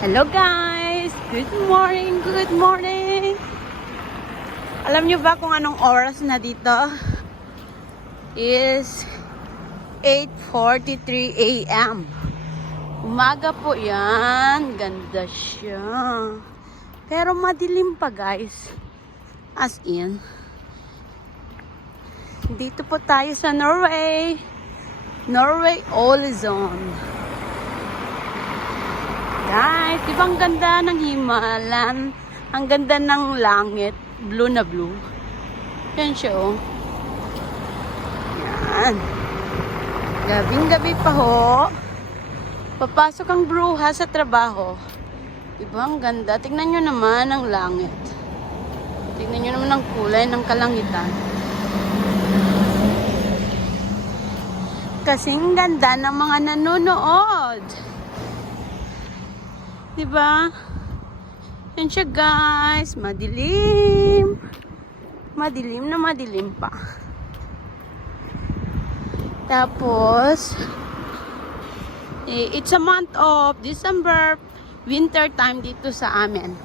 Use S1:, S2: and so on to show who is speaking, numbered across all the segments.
S1: Hello guys! Good morning! Good morning! Alam niyo ba kung anong oras na dito? Is 8.43 a.m. Umaga po yan. Ganda siya. Pero madilim pa guys. As in. Dito po tayo sa Norway. Norway Olizon. Guys, di ang ganda ng himalan? Ang ganda ng langit. Blue na blue. Yan siya, oh. Yan. Gabing gabi pa, ho. Papasok ang bruha sa trabaho. Di ba ang ganda? Tingnan nyo naman ang langit. Tingnan nyo naman ang kulay ng kalangitan. Kasing ganda ng mga nanonood. Diba? Yan siya guys. Madilim. Madilim na madilim pa. Tapos, eh, it's a month of December, winter time dito sa amin.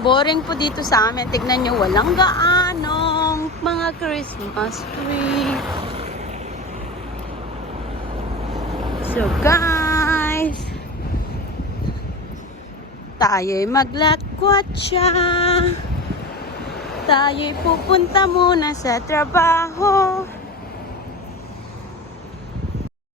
S1: Boring po dito sa amin. Tignan nyo, walang gaanong mga Christmas tree. So guys, tayo'y maglakwatsa. Tayo'y pupunta muna sa trabaho.